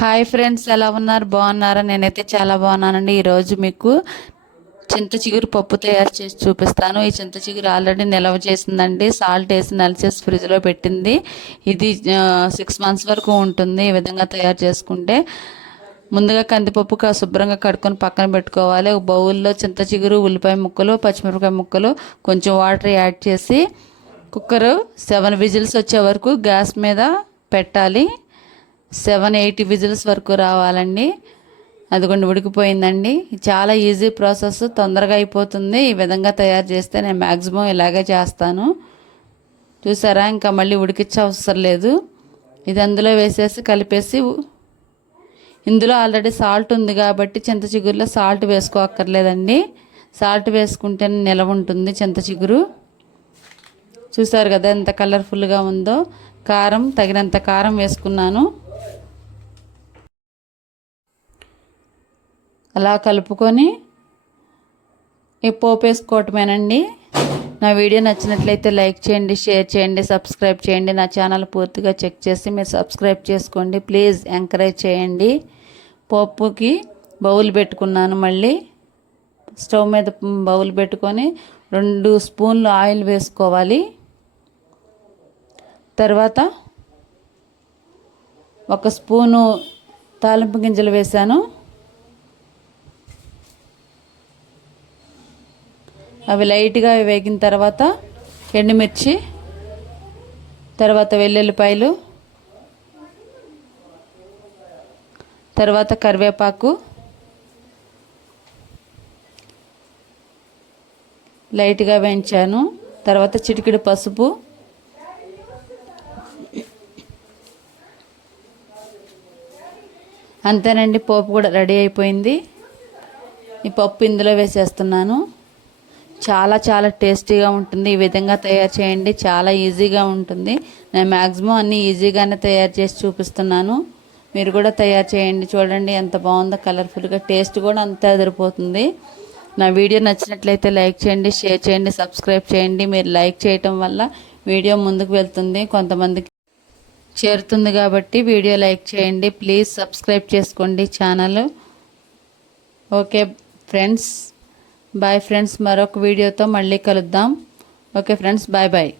Hi friends, ఎలా ఉన్నారు? బాగున్నారా? నేనైతే చాలా బాగున్నానండి. ఈరోజు మీకు చింత చిగురు పప్పు తయారు చేసి చూపిస్తాను. ఈ చింత చిగురు ఆల్రెడీ నిల్వ చేసిందండి. సాల్ట్ వేసి నలిచేసి ఫ్రిడ్జ్లో పెట్టింది. ఇది 6 months వరకు ఉంటుంది. ఈ విధంగా తయారు చేసుకుంటే ముందుగా కందిపప్పు శుభ్రంగా కడుక్కొని పక్కన పెట్టుకోవాలి. ఒక బౌల్లో చింత చిగురు, ఉల్లిపాయ ముక్కలు, పచ్చిమిరపకాయ ముక్కలు, కొంచెం వాటర్ యాడ్ చేసి కుక్కర్ 7 విజిల్స్ వచ్చే వరకు గ్యాస్ మీద పెట్టాలి. 7-8 విజిల్స్ వరకు రావాలండి. అదిగోండి ఉడికిపోయిందండి. చాలా ఈజీ ప్రాసెస్, తొందరగా అయిపోతుంది. ఈ విధంగా తయారు చేస్తే నేను మ్యాక్సిమం ఇలాగే చేస్తాను. చూసారా, ఇంకా మళ్ళీ ఉడికించే అవసరం లేదు. ఇది అందులో వేసేసి కలిపేసి, ఇందులో ఆల్రెడీ సాల్ట్ ఉంది కాబట్టి చింత చిగురులో సాల్ట్ వేసుకోక్కర్లేదండి. సాల్ట్ వేసుకుంటేనే నిలవ ఉంటుంది చింత చిగురు. చూసారు కదా ఎంత కలర్ఫుల్గా ఉందో. కారం తగినంత కారం వేసుకున్నాను. అలా కలుపుకొని ఈ పోపు వేసుకోవటమేనండి. నా వీడియో నచ్చినట్లయితే లైక్ చేయండి, షేర్ చేయండి, సబ్స్క్రైబ్ చేయండి. నా ఛానల్ పూర్తిగా చెక్ చేసి మీరు సబ్స్క్రైబ్ చేసుకోండి. ప్లీజ్ ఎంకరేజ్ చేయండి. పోపుకి బౌల్ పెట్టుకున్నాను. మళ్ళీ స్టవ్ మీద బౌల్ పెట్టుకొని 2 స్పూన్లు ఆయిల్ వేసుకోవాలి. తర్వాత 1 స్పూను తాలింపు గింజలు వేసాను. అవి లైట్గా వేగిన తర్వాత ఎండుమిర్చి, తర్వాత వెల్లుల్లిపాయలు, తర్వాత కరివేపాకు, లైట్గా వేయించాను. తర్వాత చిటికెడు పసుపు, అంతేనండి. పోపు కూడా రెడీ అయిపోయింది. ఈ పప్పు ఇందులో వేసేస్తున్నాను. చాలా చాలా టేస్టీగా ఉంటుంది. ఈ విధంగా తయారు చేయండి, చాలా ఈజీగా ఉంటుంది. నేను మ్యాక్సిమం అన్నీ ఈజీగానే తయారు చేసి చూపిస్తున్నాను. మీరు కూడా తయారు చేయండి. చూడండి ఎంత బాగుందో, కలర్ఫుల్గా. టేస్ట్ కూడా అంతే అదిరిపోతుంది. నా వీడియో నచ్చినట్లయితే లైక్ చేయండి, షేర్ చేయండి, సబ్స్క్రైబ్ చేయండి. మీరు లైక్ చేయటం వల్ల వీడియో ముందుకు వెళ్తుంది, కొంతమందికి చేరుతుంది. కాబట్టి వీడియో లైక్ చేయండి. ప్లీజ్ సబ్స్క్రైబ్ చేసుకోండి channel. Okay friends, bye friends. మరొక వీడియోతో మళ్ళీ కలుద్దాం. Okay friends, bye bye.